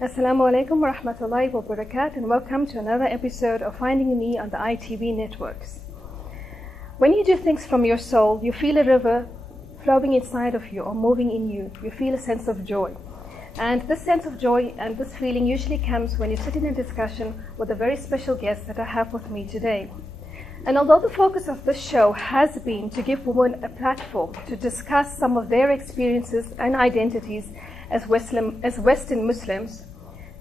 Assalamu alaikum wa rahmatullahi wa barakatuh, and welcome to another episode of Finding Me on the ITV networks. When you do things from your soul, you feel a river flowing inside of you or moving in you. You feel a sense of joy. And this sense of joy and this feeling usually comes when you sit in a discussion with a very special guest that I have with me today. And although the focus of this show has been to give women a platform to discuss some of their experiences and identities as Western Muslims,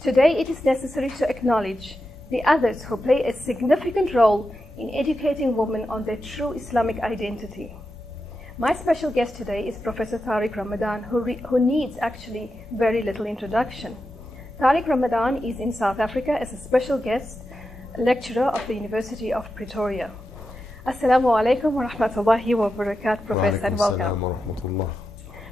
today it is necessary to acknowledge the others who play a significant role in educating women on their true Islamic identity. My special guest today is Professor Tariq Ramadan, who needs actually very little introduction. Tariq Ramadan is in South Africa as a special guest lecturer of the University of Pretoria. Assalamu alaikum wa rahmatullahi wa barakatuh, Professor, and welcome.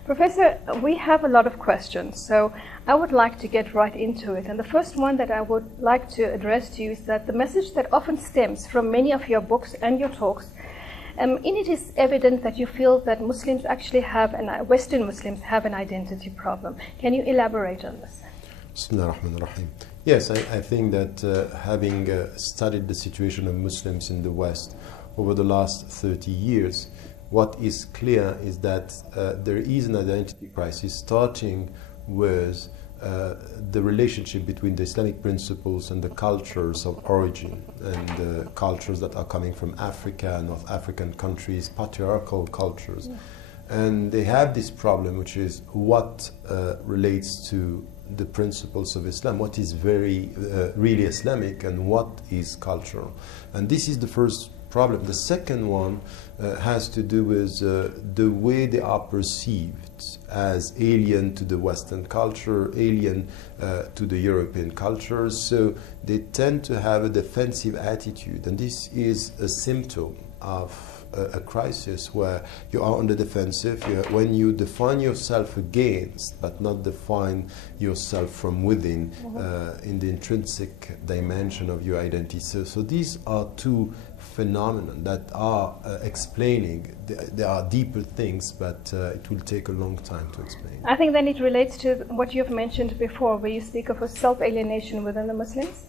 Professor, we have a lot of questions, so I would like to get right into it. And the first one that I would like to address to you is that the message that often stems from many of your books and your talks, in it is evident that you feel that Muslims actually have, Western Muslims have an identity problem. Can you elaborate on this? Bismillah ar-Rahman ar-Rahim. Yes, I think that having studied the situation of Muslims in the West over the last 30 years, what is clear is that there is an identity crisis starting with the relationship between the Islamic principles and the cultures of origin, and the cultures that are coming from Africa, North African countries, patriarchal cultures. Yeah. And they have this problem, which is what relates to the principles of Islam, what is really Islamic and what is cultural. And this is the first problem. The second one has to do with the way they are perceived as alien to the Western culture, alien to the European cultures. So they tend to have a defensive attitude, and this is a symptom of a crisis where you are on the defensive. When you define yourself against, but not define yourself from within, in the intrinsic dimension of your identity. So these are two phenomena that are explaining. There are deeper things, but it will take a long time to explain. I think then it relates to what you've mentioned before, where you speak of a self-alienation within the Muslims.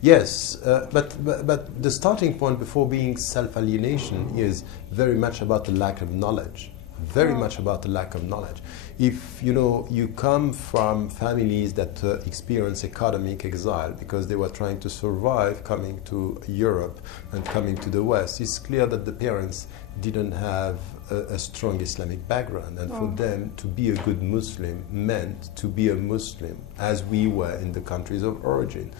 Yes, but the starting point before being self-alienation is very much about the lack of knowledge. Very much about the lack of knowledge. If you come from families that experience economic exile because they were trying to survive coming to Europe and coming to the West, it's clear that the parents didn't have a strong Islamic background, and for them to be a good Muslim meant to be a Muslim as we were in the countries of origin.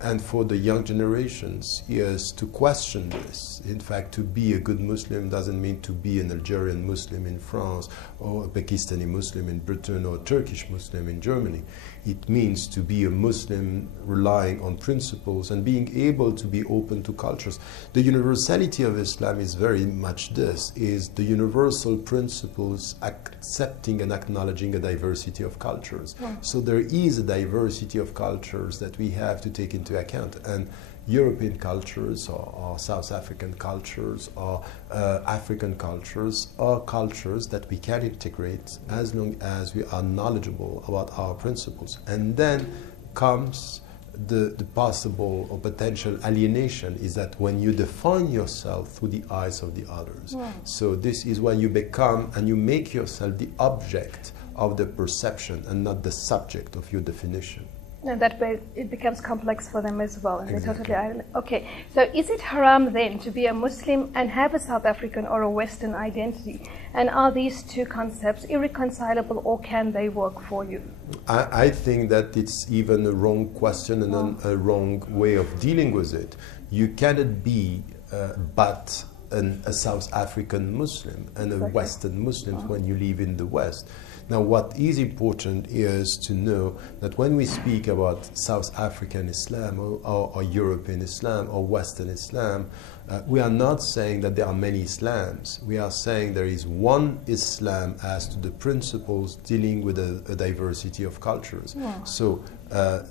And for the young generations is to question this. In fact, to be a good Muslim doesn't mean to be an Algerian Muslim in France, or a Pakistani Muslim in Britain, or a Turkish Muslim in Germany. It means to be a Muslim relying on principles and being able to be open to cultures. The universality of Islam is very much this, is the universal principles accepting and acknowledging a diversity of cultures. So there is a diversity of cultures that we have to take into account. And European cultures or South African cultures or African cultures are cultures that we can integrate as long as we are knowledgeable about our principles. And then comes the possible or potential alienation, is that when you define yourself through the eyes of the others. So this is when you become and you make yourself the object of the perception and not the subject of your definition. And that way it becomes complex for them as well. And Exactly. Okay, so is it haram then to be a Muslim and have a South African or a Western identity? And are these two concepts irreconcilable, or can they work for you? I think that it's even a wrong question and a wrong way of dealing with it. You cannot be but a South African Muslim and a Western Muslim when you live in the West. Now, what is important is to know that when we speak about South African Islam or European Islam or Western Islam, we are not saying that there are many Islams. We are saying there is one Islam as to the principles dealing with a diversity of cultures. Yeah. So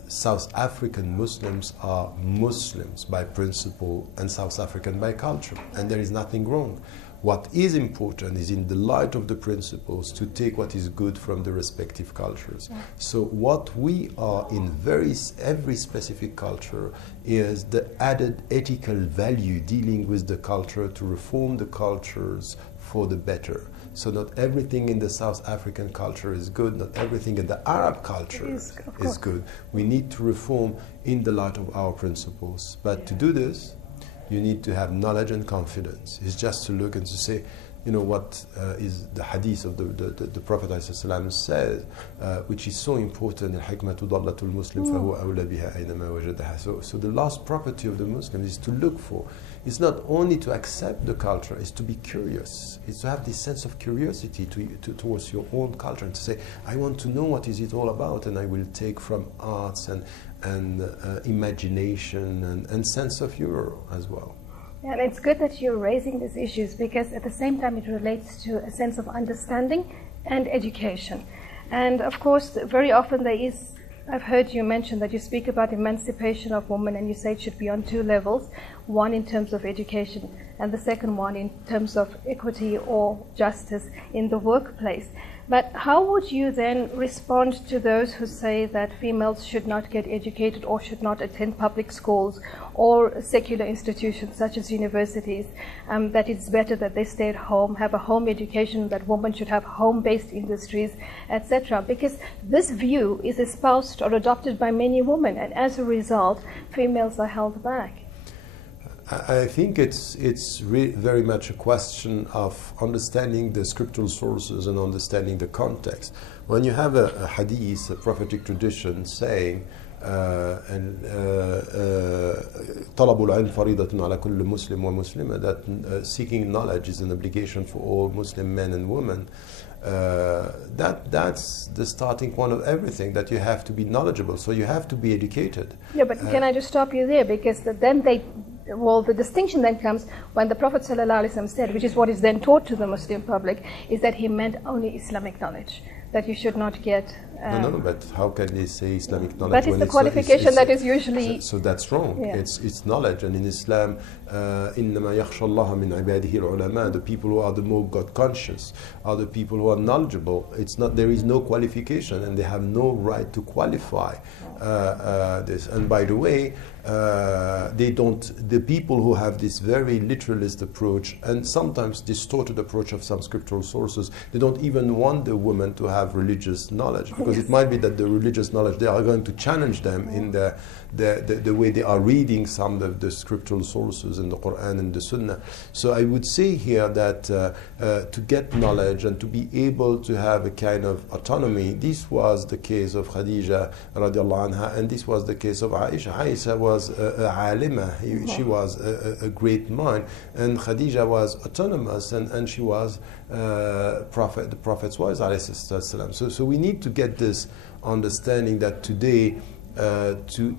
South African Muslims are Muslims by principle and South African by culture, and there is nothing wrong. What is important is, in the light of the principles, to take what is good from the respective cultures. Yeah. So what we are in every specific culture is the added ethical value dealing with the culture to reform the cultures for the better. So not everything in the South African culture is good, not everything in the Arab culture is good. We need to reform in the light of our principles. But to do this, you need to have knowledge and confidence. It's just to look and to say, you know, what is the hadith of the Prophet ﷺ says, which is so important, الحكمة ضالة المسلم فهو أولى بها أينما وجدها. So the last property of the Muslim is to look for. It's not only to accept the culture, it's to be curious. It's to have this sense of curiosity towards your own culture and to say, I want to know what is it all about, and I will take from arts and imagination and sense of humor as well. And it's good that you're raising these issues, because at the same time it relates to a sense of understanding and education. And of course, very often I've heard you mention that you speak about emancipation of women, and you say it should be on two levels, one in terms of education and the second one in terms of equity or justice in the workplace. But how would you then respond to those who say that females should not get educated or should not attend public schools or secular institutions such as universities, that it's better that they stay at home, have a home education, that women should have home-based industries, etc.? Because this view is espoused or adopted by many women, and as a result, females are held back. I think it's very much a question of understanding the scriptural sources and understanding the context. When you have a hadith, a prophetic tradition saying, طلب العلم فريضة على كل مسلم ومسلمة, that seeking knowledge is an obligation for all Muslim men and women, that's the starting point of everything, that you have to be knowledgeable, so you have to be educated. Yeah, but can I just stop you there? Because then the distinction then comes when the Prophet ﷺ said, which is what is then taught to the Muslim public, is that he meant only Islamic knowledge, that you should not get... No, but how can they say Islamic knowledge? But it's the qualification that is usually... So that's wrong. Yeah. It's knowledge, and in Islam, إِنَّمَا يَخْشَى اللَّهَ مِنْ عِبَادِهِ الْعُلَمَاء, the people who are the more God conscious are the people who are knowledgeable. There is no qualification, and they have no right to qualify this. And by the way, the people who have this very literalist approach and sometimes distorted approach of some scriptural sources, they don't even want the woman to have religious knowledge, because it might be that the religious knowledge, they are going to challenge them in the way they are reading some of the scriptural sources in the Quran and the Sunnah. So I would say here that to get knowledge and to be able to have a kind of autonomy, this was the case of Khadija radiallahu anha, and this was the case of Aisha. Aisha was a alima, she was a great mind, and Khadija was autonomous, and she was the Prophet's wife, alayhi. So we need to get this understanding that today to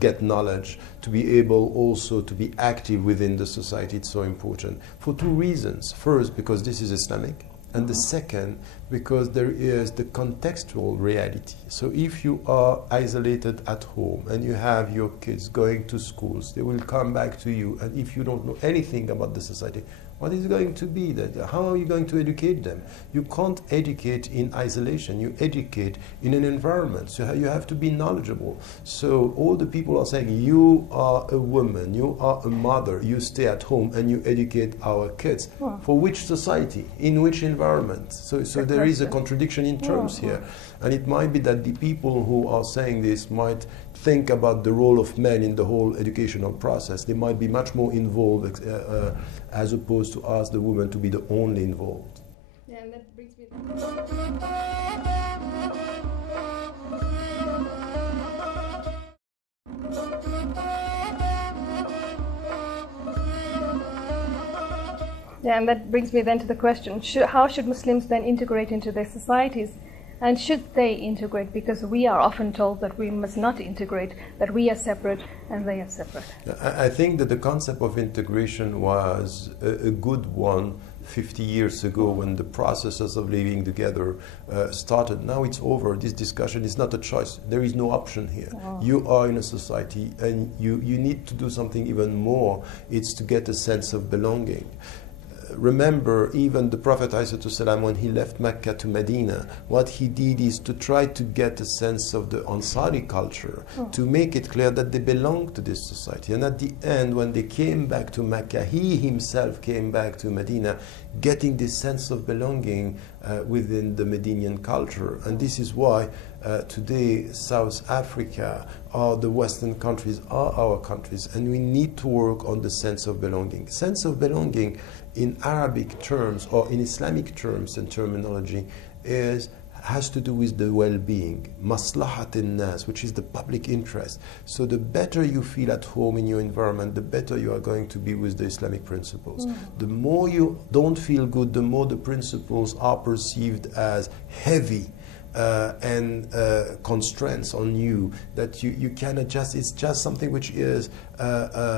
get knowledge, to be able also to be active within the society, it's so important for two reasons. First, because this is Islamic, and the second, because there is the contextual reality. So if you are isolated at home and you have your kids going to schools, they will come back to you, and if you don't know anything about the society, what is going to be that? How are you going to educate them? You can't educate in isolation. You educate in an environment. So you have to be knowledgeable. So all the people are saying, you are a woman, you are a mother, you stay at home and you educate our kids. Wow. For which society? In which environment? So there is a contradiction in terms here. And it might be that the people who are saying this might think about the role of men in the whole educational process. They might be much more involved as opposed to ask the woman to be the only involved. Yeah, and that brings me Yeah, and that brings me then to the question, how should Muslims then integrate into their societies? And should they integrate? Because we are often told that we must not integrate, that we are separate and they are separate. I think that the concept of integration was a good one 50 years ago when the processes of living together started. Now it's over. This discussion is not a choice. There is no option here. Wow. You are in a society and you need to do something even more. It's to get a sense of belonging. Remember, even the Prophet ﷺ, when he left Mecca to Medina, what he did is to try to get a sense of the Ansari culture, to make it clear that they belong to this society. And at the end, when they came back to Mecca, he himself came back to Medina, getting this sense of belonging within the Medinian culture. And this is why today South Africa or the Western countries are our countries, and we need to work on the sense of belonging. Sense of belonging in Arabic terms or in Islamic terms and terminology has to do with the well-being, maslahat nas, which is the public interest. So the better you feel at home in your environment, the better you are going to be with the Islamic principles. The more you don't feel good, the more the principles are perceived as heavy and constraints on you that you cannot just, it's just something which is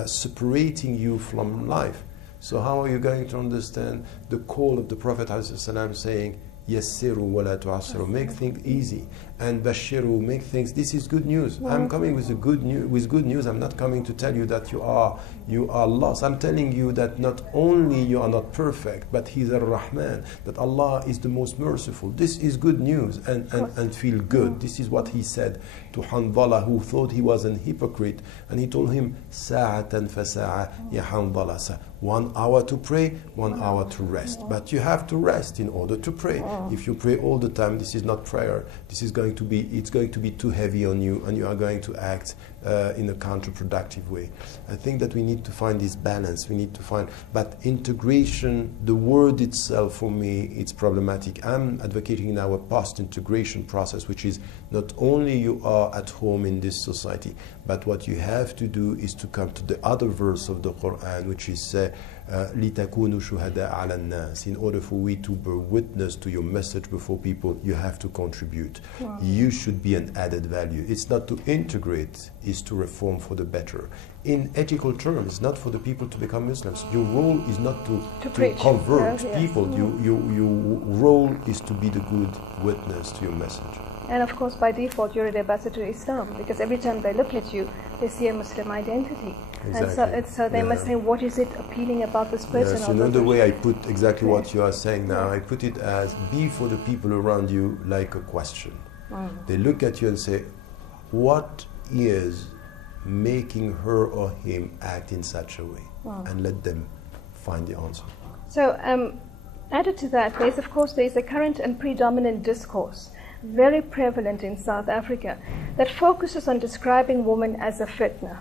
separating you from life. So how are you going to understand the call of the Prophet ﷺ saying, Yassiru wa la tu'assiru, make things easy, and bashiru, make things, this is good news. I'm coming with good news. I'm not coming to tell you that you are lost. I'm telling you that not only you are not perfect, but He's Ar-Rahman, that Allah is the most merciful. This is good news, and feel good. This is what He said to Hanzala, who thought he was an hypocrite, and He told him, Sa'atan fasa'a ya Hanzala, 1 hour to pray, 1 hour to rest. But you have to rest in order to pray. If you pray all the time, this is not prayer. This is going to be too heavy on you, and you are going to act in a counterproductive way. I think that we need to find this balance. We need to find, but integration, the word itself for me, it's problematic. I'm advocating now a post-integration process, which is not only you are at home in this society, but what you have to do is to come to the other verse of the Quran, which is لِتَكُونُوا شُهَدَاءَ عَلَى النَّاسِ. In order for we to bear witness to your message before people, you have to contribute. You should be an added value. It's not to integrate, it's to reform for the better. In ethical terms, not for the people to become Muslims. Your role is not to convert people. Your role is to be the good witness to your message. And of course, by default, you're an ambassador to Islam, because every time they look at you, they see a Muslim identity. Exactly. And so they must say, what is it appealing about this person? Yes, you know the way I put exactly what you are saying now, I put it as, be for the people around you like a question. They look at you and say, what is making her or him act in such a way? And let them find the answer. So added to that, there's a current and predominant discourse, very prevalent in South Africa, that focuses on describing women as a fitna.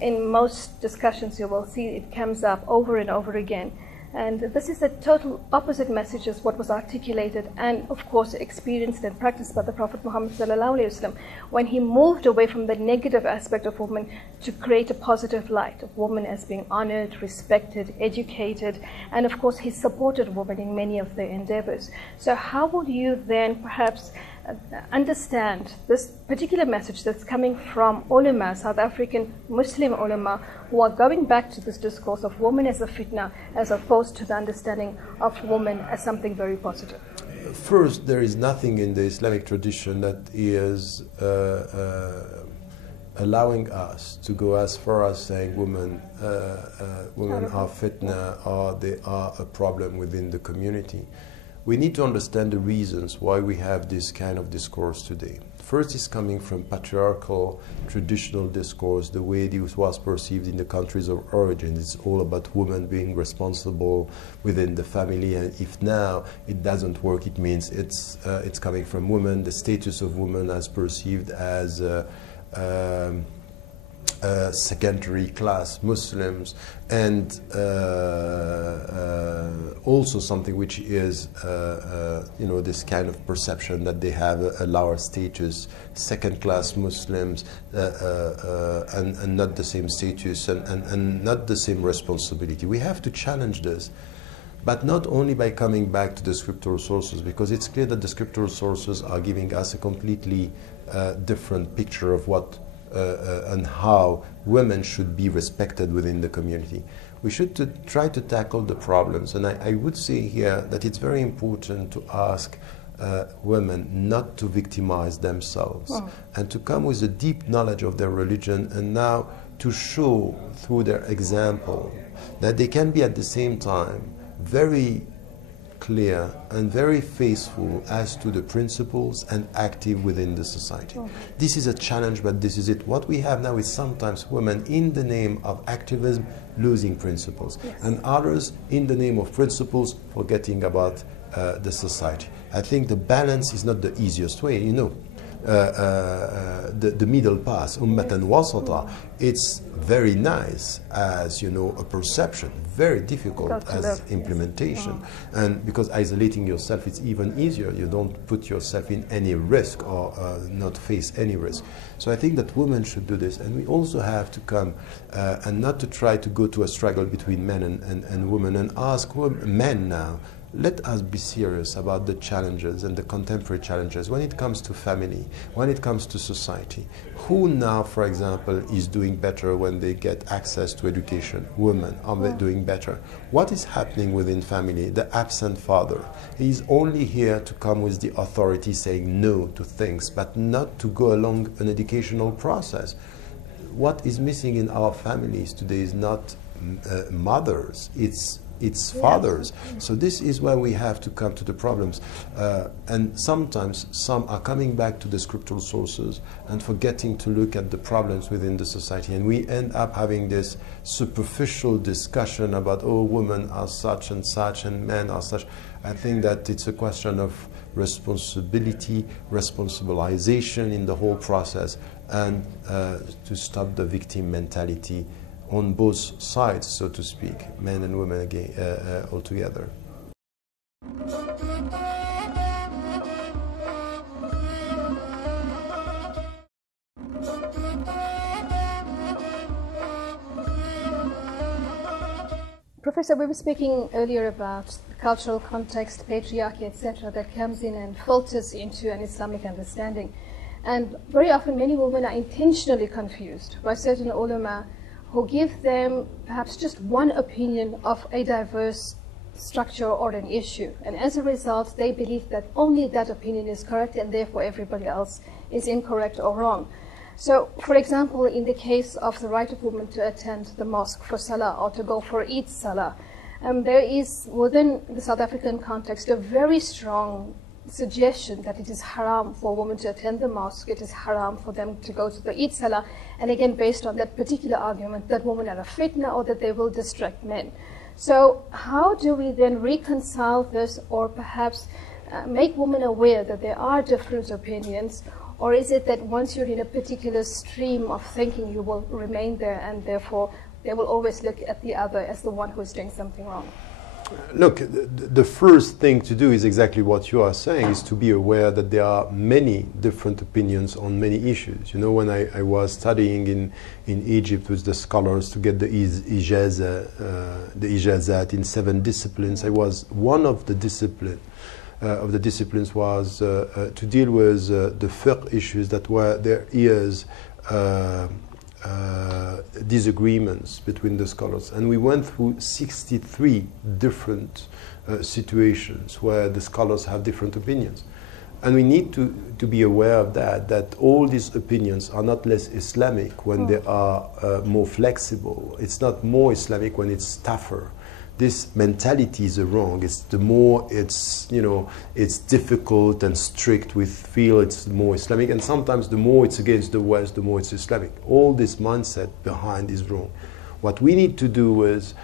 In most discussions you will see it comes up over and over again. And this is the total opposite message as what was articulated and, of course, experienced and practiced by the Prophet Muhammad ﷺ when he moved away from the negative aspect of women to create a positive light of women as being honored, respected, educated, and, of course, he supported women in many of their endeavors. So how would you then perhaps understand this particular message that's coming from ulama, South African Muslim ulama, who are going back to this discourse of woman as a fitna as opposed to the understanding of woman as something very positive? First, there is nothing in the Islamic tradition that is allowing us to go as far as saying women are fitna or they are a problem within the community. We need to understand the reasons why we have this kind of discourse today. First is coming from patriarchal, traditional discourse, the way this was perceived in the countries of origin. It's all about women being responsible within the family, and if now it doesn't work, it means it's coming from women, the status of women as perceived as secondary class Muslims, and also something which is this kind of perception that they have a lower status, second class Muslims, and not the same status and not the same responsibility. We have to challenge this. but not only by coming back to the scriptural sources, because it's clear that the scriptural sources are giving us a completely different picture of what and how women should be respected within the community. We should try to tackle the problems, and I would say here that it's very important to ask women not to victimize themselves and to come with a deep knowledge of their religion, and now to show through their example that they can be at the same time very clear and very faithful as to the principles and active within the society. This is a challenge, but this is it. What we have now is sometimes women in the name of activism losing principles, and others in the name of principles forgetting about the society. I think the balance is not the easiest way, you know. The middle path, ummatan wasata, it's very nice as, you know, a perception, very difficult as implementation. And because isolating yourself, it's even easier. You don't put yourself in any risk or not face any risk. So I think that women should do this, and we also have to come and not to try to go to a struggle between men and women, and ask men now, let us be serious about the challenges and the contemporary challenges when it comes to family, when it comes to society. Who now, for example, is doing better when they get access to education? Women are doing better. What is happening within family? The absent father. He is only here to come with the authority saying no to things, but not to go along an educational process. What is missing in our families today is not mothers, it's fathers. So this is where we have to come to the problems. And sometimes some are coming back to the scriptural sources and forgetting to look at the problems within the society. And we end up having this superficial discussion about, oh, women are such and such and men are such. I think that it's a question of responsibility, responsibilization in the whole process, and to stop the victim mentality on both sides, so to speak, men and women again, all together. Professor, we were speaking earlier about the cultural context, patriarchy, etc., that comes in and filters into an Islamic understanding. And very often many women are intentionally confused by certain ulama who give them perhaps just one opinion of a diverse structure or an issue. And as a result, they believe that only that opinion is correct and therefore everybody else is incorrect or wrong. So, for example, in the case of the right of women to attend the mosque for Salah or to go for Eid Salah, there is, within the South African context, a very strong suggestion that it is haram for women to attend the mosque, it is haram for them to go to the Eid Salah, and again based on that particular argument that women are a fitna or that they will distract men. So how do we then reconcile this, or perhaps make women aware that there are different opinions, or is it that once you're in a particular stream of thinking you will remain there and therefore they will always look at the other as the one who is doing something wrong? Look, the first thing to do is exactly what you are saying, is to be aware that there are many different opinions on many issues. You know, when I was studying in Egypt with the scholars to get the ijazat in 7 disciplines, I was one of the disciplines was to deal with the fiqh issues that were there is disagreements between the scholars, and we went through 63 different situations where the scholars have different opinions, and we need to be aware of that all these opinions are not less Islamic when they are more flexible. It's not more Islamic when it's tougher. This mentality is wrong. It's the more it's, you know, it's difficult and strict, we feel it's more Islamic, and sometimes the more it's against the West, the more it's Islamic. All this mindset behind is wrong. What we need to do with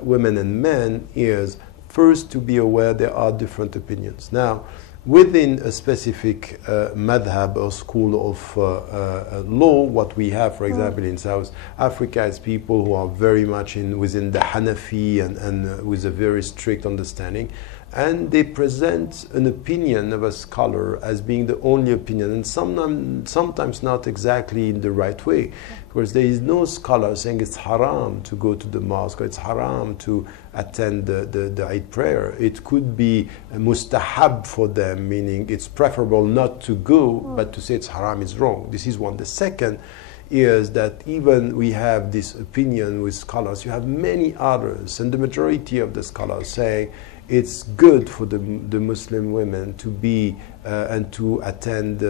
women and men is first to be aware there are different opinions. Now, within a specific madhab or school of law, what we have, for example, in South Africa is people who are very much within the Hanafi and with a very strict understanding. and they present an opinion of a scholar as being the only opinion, and sometimes not exactly in the right way. Because there is no scholar saying it's haram to go to the mosque, or it's haram to attend the Eid prayer. It could be mustahab for them, meaning it's preferable not to go, but to say it's haram is wrong. This is one. The second is that even we have this opinion with scholars, you have many others, and the majority of the scholars say it's good for the Muslim women to be and to attend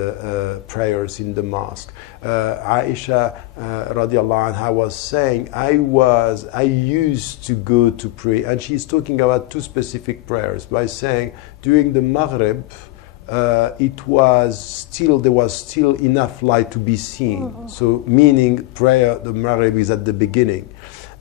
prayers in the mosque. Aisha radiallahu anha was saying, I used to go to pray, and she's talking about two specific prayers by saying during the Maghrib there was still enough light to be seen. So meaning prayer, the Maghrib is at the beginning.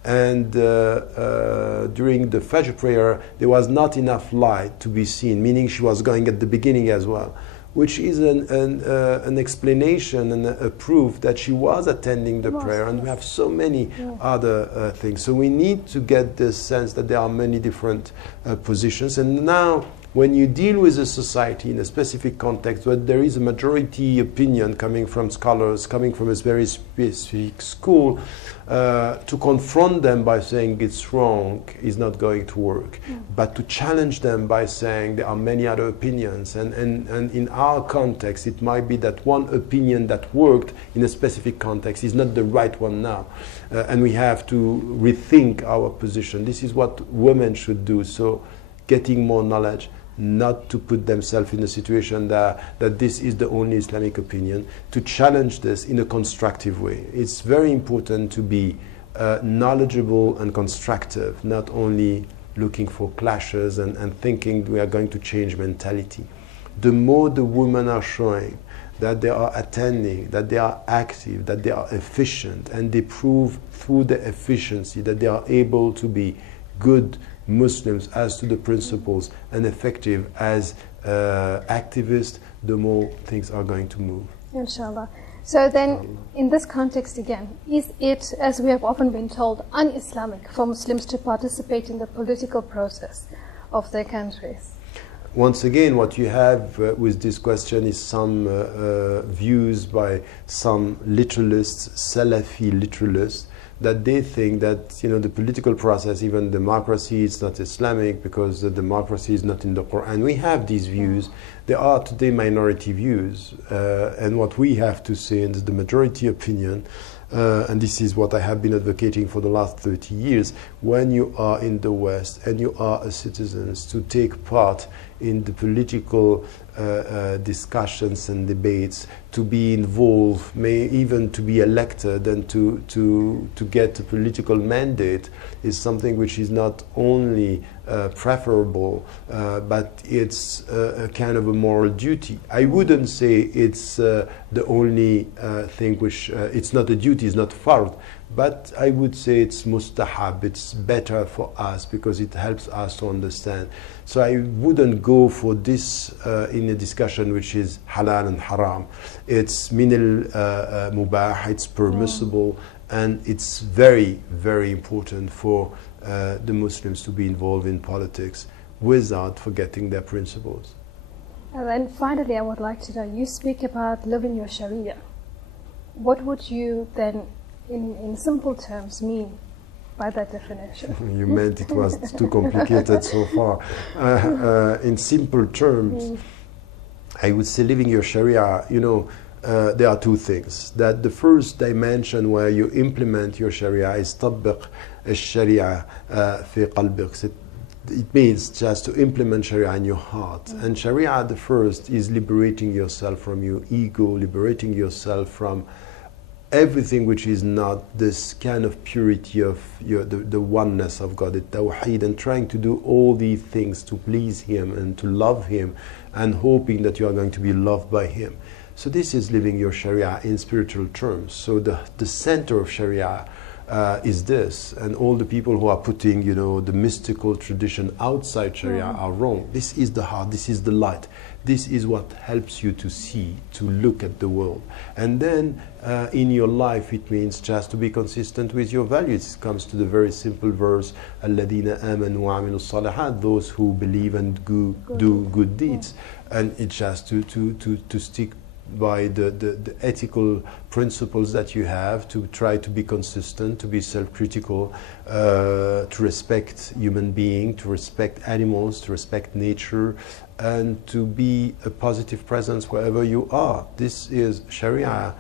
And during the Fajr prayer, there was not enough light to be seen, meaning she was going at the beginning as well, which is an explanation and a proof that she was attending the prayer. And we have so many other things. So we need to get this sense that there are many different positions. And now, when you deal with a society in a specific context where there is a majority opinion coming from scholars, coming from a very specific school, to confront them by saying it's wrong is not going to work. But to challenge them by saying there are many other opinions, and in our context it might be that one opinion that worked in a specific context is not the right one now. And we have to rethink our position. This is what women should do. So getting more knowledge, not to put themselves in a situation that this is the only Islamic opinion, to challenge this in a constructive way. It's very important to be knowledgeable and constructive, not only looking for clashes and thinking we are going to change mentality. The more the women are showing that they are attending, that they are active, that they are efficient, and they prove through the efficiency that they are able to be good Muslims as to the principles and effective as activists, the more things are going to move. Inshallah. So then, in this context again, is it, as we have often been told, un-Islamic for Muslims to participate in the political process of their countries? Once again, what you have with this question is some views by some literalists, Salafi literalists, that they think that the political process, even democracy, is not Islamic because the democracy is not in the Quran. We have these views. There are today minority views, and what we have to say, and the majority opinion, and this is what I have been advocating for the last 30 years, when you are in the West and you are a citizen, to take part in the political discussions and debates, to be involved, may even to be elected and to get a political mandate is something which is not only preferable, but it's a kind of a moral duty. I wouldn't say it's the only thing which, it's not a duty, it's not fard, but I would say it's mustahab, it's better for us because it helps us to understand. So I wouldn't go for this in a discussion which is halal and haram. It's min al mubah, it's permissible, and it's very, very important for the Muslims to be involved in politics without forgetting their principles. And then finally, I would like to know, you speak about living your Sharia. What would you then, in simple terms, mean by that definition? You meant it was too complicated so far. In simple terms, I would say living your Sharia, there are two things. That the first dimension where you implement your Sharia is طبق الشريعة في قلبك. It means just to implement Sharia in your heart. And Sharia, the first, is liberating yourself from your ego, liberating yourself from everything which is not this kind of purity of the oneness of God, the Tawheed, and trying to do all these things to please Him and to love Him and hoping that you are going to be loved by Him. So this is living your Sharia in spiritual terms. So the center of Sharia is this, and all the people who are putting, the mystical tradition outside Sharia are wrong. This is the heart, this is the light. this is what helps you to see, to look at the world. And then in your life, it means just to be consistent with your values. It comes to the very simple verse, الَّذِينَ آمَنُوا وَعَمِلُوا الصَّالِحَاتِ, those who believe and do good deeds. And it's just to stick by the ethical principles that you have, to try to be consistent, to be self-critical, to respect human beings, to respect animals, to respect nature, and to be a positive presence wherever you are. This is Sharia,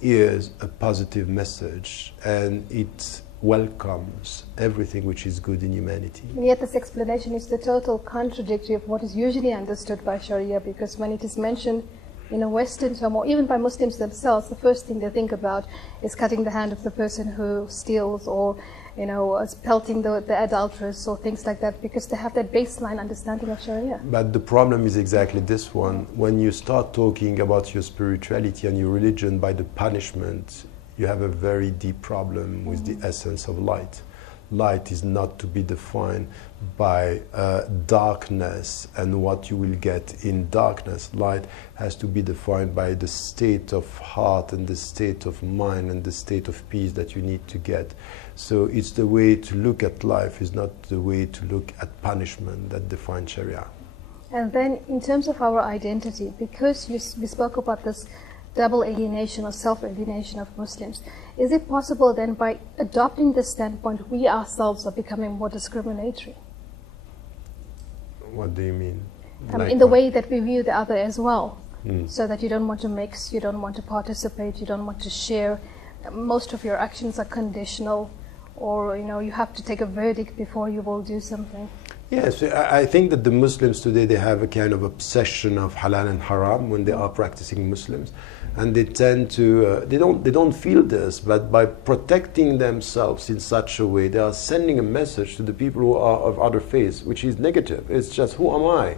is a positive message, and it welcomes everything which is good in humanity. And yet this explanation is the total contradictory of what is usually understood by Sharia, because when it is mentioned in a Western term, or even by Muslims themselves, the first thing they think about is cutting the hand of the person who steals, or pelting the adulteress, or things like that, because they have that baseline understanding of Sharia. But the problem is exactly this one. When you start talking about your spirituality and your religion by the punishment, you have a very deep problem with the essence of light. Light is not to be defined by darkness and what you will get in darkness. Light has to be defined by the state of heart and the state of mind and the state of peace that you need to get. So it's the way to look at life, is not the way to look at punishment that defines Sharia. And then in terms of our identity, because we spoke about this double alienation or self-alienation of Muslims, is it possible then, by adopting this standpoint, we ourselves are becoming more discriminatory? What do you mean? In the way that we view the other as well. So that you don't want to mix, you don't want to participate, you don't want to share. Most of your actions are conditional, or you have to take a verdict before you will do something. Yes, I think that the Muslims today, they have a kind of obsession of halal and haram when they are practicing Muslims, and they tend to they don't feel this, but by protecting themselves in such a way, they are sending a message to the people who are of other faiths, which is negative. It's just, who am I?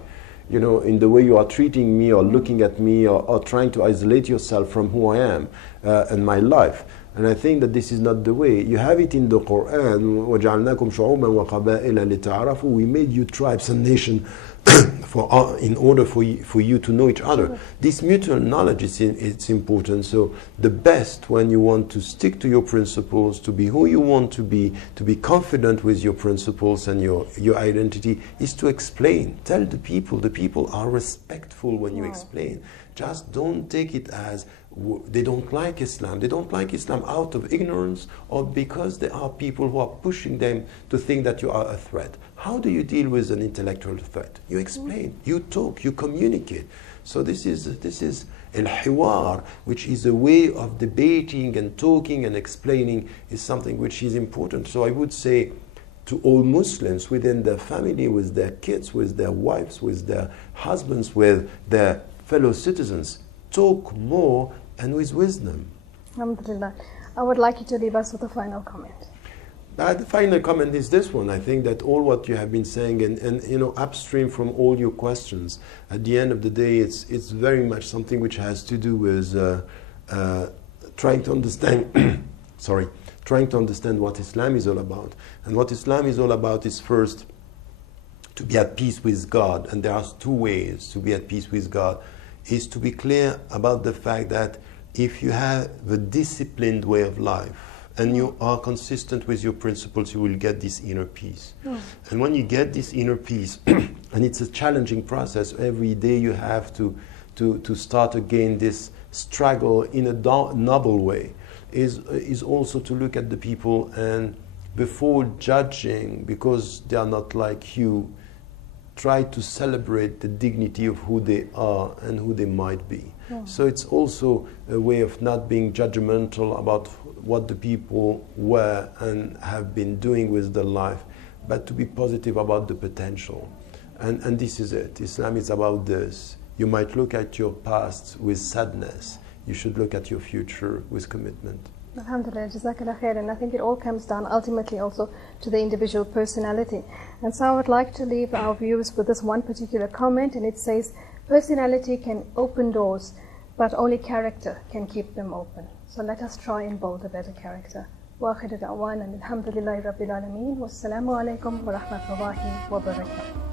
In the way you are treating me or looking at me, or trying to isolate yourself from who I am and my life. And I think that this is not the way. You have it in the Quran, وَجَعَلْنَاكُمْ شُعُوبًا وَقَبَائِلَ لِتَعَارَفُوا. We made you tribes and nations in order for you to know each other. This mutual knowledge it's important. So the best, when you want to stick to your principles, to be who you want to be confident with your principles and your identity, is to explain. Tell the people are respectful when you explain. Just don't take it as they don't like Islam. They don't like Islam out of ignorance, or because there are people who are pushing them to think that you are a threat. How do you deal with an intellectual threat? You explain, you talk, you communicate. So this is al-hiwar, which is a way of debating and talking and explaining, is something which is important. So I would say to all Muslims within their family, with their kids, with their wives, with their husbands, with their fellow citizens, talk more and with wisdom. Alhamdulillah. I would like you to leave us with a final comment. The final comment is this one. I think that all what you have been saying, and upstream from all your questions, at the end of the day, it's very much something which has to do with trying to understand trying to understand what Islam is all about. And what Islam is all about is, first, to be at peace with God. And there are two ways to be at peace with God. Is to be clear about the fact that if you have a disciplined way of life and you are consistent with your principles, you will get this inner peace. And when you get this inner peace, and it's a challenging process, every day you have to start again this struggle in a noble way, is also to look at the people, and before judging, because they are not like you, try to celebrate the dignity of who they are and who they might be. So it's also a way of not being judgmental about what the people were and have been doing with their life, but to be positive about the potential. And this is it. Islam is about this. You might look at your past with sadness. You should look at your future with commitment. Alhamdulillah, Jazakallah khair. And I think it all comes down ultimately also to the individual personality. And so I would like to leave our viewers with this one particular comment, and it says, personality can open doors, but only character can keep them open. So let us try and build a better character. وآخر دعوانا الحمد لله رب العالمين والسلام عليكم ورحمة الله وبركاته.